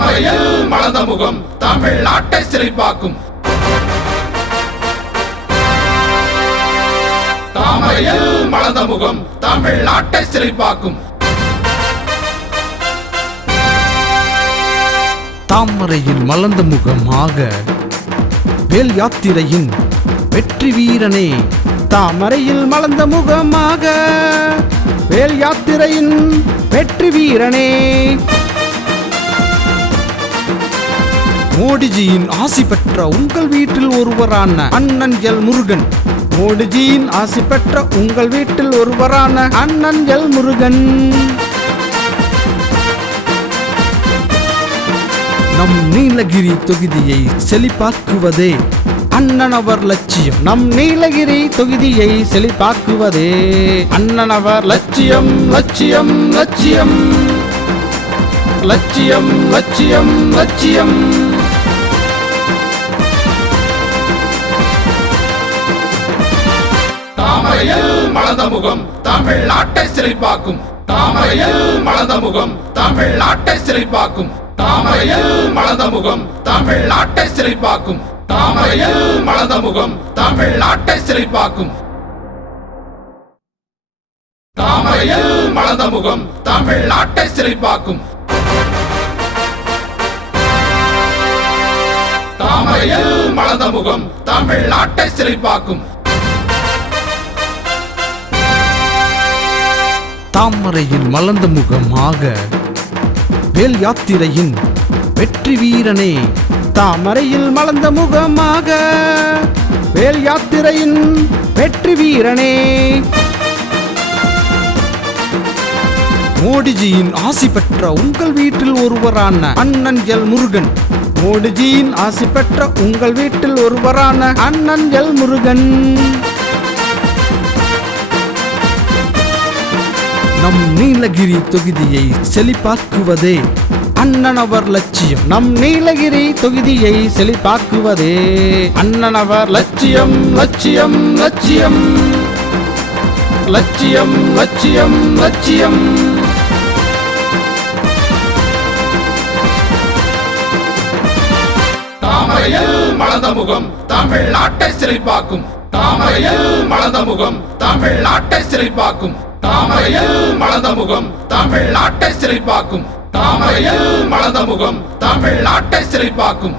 தாமரையில் மலர்ந்த முகம் தமிழ்நாட்டை சிரிப்பாக்கும் தாமரையில் மலர்ந்த முகம் தமிழ்நாட்டை சிரிப்பாக்கும் தாமரையில் மலர்ந்த முகமாக வேல் யாத்திரையின் வெற்றி வீரனே. தாமரையில் மலர்ந்த முகமாக வேல் யாத்திரையின் வெற்றி வீரனே. மோடிஜியின் ஆசி பெற்ற உங்கள் வீட்டில் ஒருவரான அண்ணன் எல் முருகன். மோடிஜியின் ஆசி பெற்ற உங்கள் வீட்டில் ஒருவரான அண்ணன் எல் முருகன். நம் நீலகிரி தொகுதியை செழிப்பாக்குவதே அண்ணனவர் லட்சியம். நம் நீலகிரி தொகுதியை செழிப்பாக்குவதே அண்ணனவர் லட்சியம் லட்சியம் லட்சியம். லட்சியம் லட்சியம் லட்சியம். தாமரையில் மலர்ந்த முகம் தமிழ்நாட்டை சிலைப்பாக்கும். தாமரையில் மலர்ந்த முகம் தமிழ்நாட்டை சிலைப்பாக்கும். தாமரையில் மலர்ந்த முகம் தமிழ்நாட்டை சிலைப்பாக்கும். தாமரையில் மலர்ந்த முகம் தமிழ்நாட்டை சிலைப்பாக்கும். தாமரையில் மலர்ந்த முகம் தமிழ்நாட்டை சிலைப்பாக்கும். தாமரையில் மலர்ந்த முகம் தமிழ்நாட்டை சிலைப்பாக்கும். தாமரையில் மலர்ந்த முகமாக வேல் யாத்திரையின் வெற்றி வீரனே தாமரையில் மலர்ந்த முகமாக வேல் யாத்திரையின் வெற்றி வீரனே. மோடிஜியின் ஆசி பெற்ற உங்கள் வீட்டில் ஒருவரான அண்ணன் எல் முருகன். மோடிஜியின் ஆசி பெற்ற உங்கள் வீட்டில் ஒருவரான அண்ணன் எல் முருகன். நம் நீலகிரி தொகுதியை செழிப்பாக்குவதே. அண்ணனவர் லட்சியம். நம் நீலகிரி தொகுதியை செழிப்பாக்குவதே. அண்ணனவர் லட்சியம் லட்சியம் லட்சியம். லட்சியம் லட்சியம் லட்சியம். தாமரையில் மலர்ந்த முகம் தமிழ்நாட்டை செழிப்பாக்கும். தாமரையில் மலர்ந்த முகம் தமிழ்நாட்டை செழிப்பாக்கும். தாமரையில் மலர்ந்த முகம் தமிழ்நாட்டை சிரிப்பாக்கும் தாமரையில் மலர்ந்த முகம் தமிழ்நாட்டை சிரிப்பாக்கும்